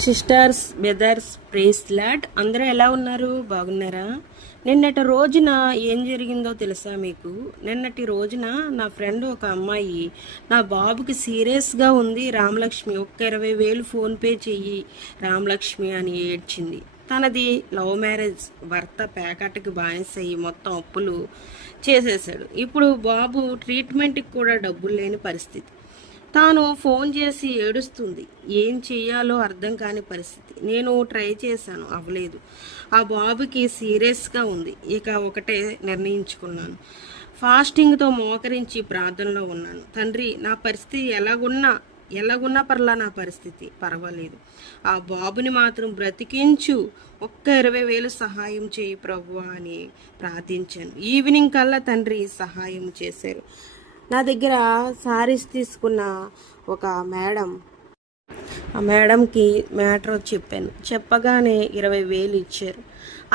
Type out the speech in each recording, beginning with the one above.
Sisters, brothers, praise lord. అందరూ ఎలా ఉన్నారు? బాగున్నారా? నిన్నటి రోజున ఏం జరిగిందో తెలుసా మీకు? నిన్నటి రోజున నా ఫ్రెండ్ ఒక అమ్మాయి నా బాబుకి సీరియస్గా ఉంది రామలక్ష్మి, ఒక్క 20,000 ఫోన్పే చెయ్యి రామలక్ష్మి అని ఏడ్చింది. తనది లవ్ మ్యారేజ్, భర్త ప్యాకెట్కి బానిసయ్యి మొత్తం అప్పులు చేసేసాడు. ఇప్పుడు బాబు ట్రీట్మెంట్కి కూడా డబ్బులు లేని పరిస్థితి. తాను ఫోన్ చేసి ఏడుస్తుంది. ఏం చెయ్యాలో అర్థం కాని పరిస్థితి. నేను ట్రై చేశాను, అవ్వలేదు. ఆ బాబుకి సీరియస్గా ఉంది. ఇక ఒకటే నిర్ణయించుకున్నాను. ఫాస్టింగ్తో మోకరించి ప్రార్థనలో ఉన్నాను. తండ్రి, నా పరిస్థితి ఎలాగున్నా పర్లా, నా పరిస్థితి పర్వాలేదు. ఆ బాబుని మాత్రం బ్రతికించు, ఒక్క 20,000 సహాయం చేయి ప్రభువా అని ప్రార్థించాను. ఈవినింగ్ కల్లా తండ్రి సహాయం చేశారు. నా దగ్గర సారీస్ తీసుకున్న ఒక మేడం, ఆ మేడంకి మ్యాటర్ చెప్పాను. చెప్పగానే 20,000 ఇచ్చారు.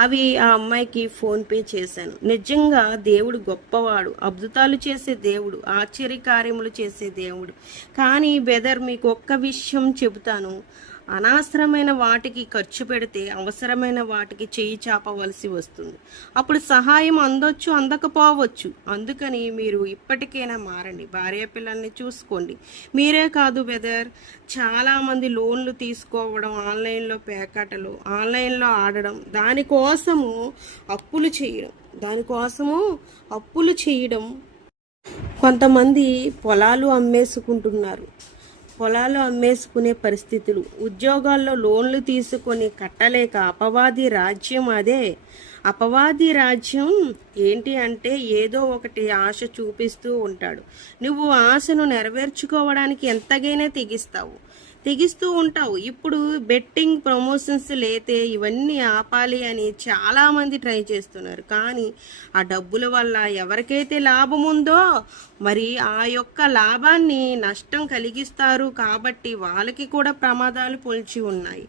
అవి ఆ అమ్మాయికి ఫోన్పే చేశాను. నిజంగా దేవుడు గొప్పవాడు, అద్భుతాలు చేసే దేవుడు, ఆశ్చర్యకార్యములు చేసే దేవుడు. కానీ బెదర్, మీకు ఒక్క విషయం చెబుతాను. అనవసరమైన వాటికి ఖర్చు పెడితే అవసరమైన వాటికి చేయి చాపవలసి వస్తుంది. అప్పుడు సహాయం అందొచ్చు, అందకపోవచ్చు. అందుకని మీరు ఇప్పటికైనా మారండి. భార్య పిల్లల్ని చూసుకోండి. మీరే కాదు బెదర్, చాలామంది లోన్లు తీసుకోవడం, ఆన్లైన్లో పేకాటలు, ఆన్లైన్లో ఆడడం, దానికోసము అప్పులు చేయడం. కొంతమంది పొలాలు అమ్మేసుకునే పరిస్థితులు, ఉద్యోగాల్లో లోన్లు తీసుకొని కట్టలేక అపవాది రాజ్యం. అదే అపవాది రాజ్యం ఏంటి అంటే, ఏదో ఒకటి ఆశ చూపిస్తూ ఉంటాడు. నువ్వు ఆశను నెరవేర్చుకోవడానికి ఎంతగైనా తెగిస్తూ ఉంటావు. ఇప్పుడు బెట్టింగ్ ప్రమోషన్స్ లేతే ఇవన్నీ ఆపాలి అని చాలామంది ట్రై చేస్తున్నారు. కానీ ఆ డబ్బుల వల్ల ఎవరికైతే లాభం ఉందో మరి ఆ యొక్క లాభాన్ని నష్టం కలిగిస్తారు. కాబట్టి వాళ్ళకి కూడా ప్రమాదాలు పొంచి ఉన్నాయి.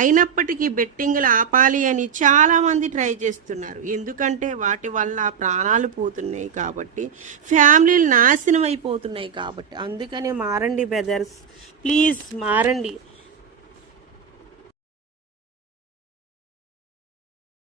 అయినప్పటికీ బెట్టింగ్లు ఆపాలి అని చాలామంది ట్రై చేస్తున్నారు. ఎందుకంటే వాటి వల్ల ప్రాణాలు పోతున్నాయి కాబట్టి, ఫ్యామిలీలు నాశనం అయిపోతున్నాయి కాబట్టి. అందుకనే మారండి బ్రదర్స్, ప్లీజ్ మారండి.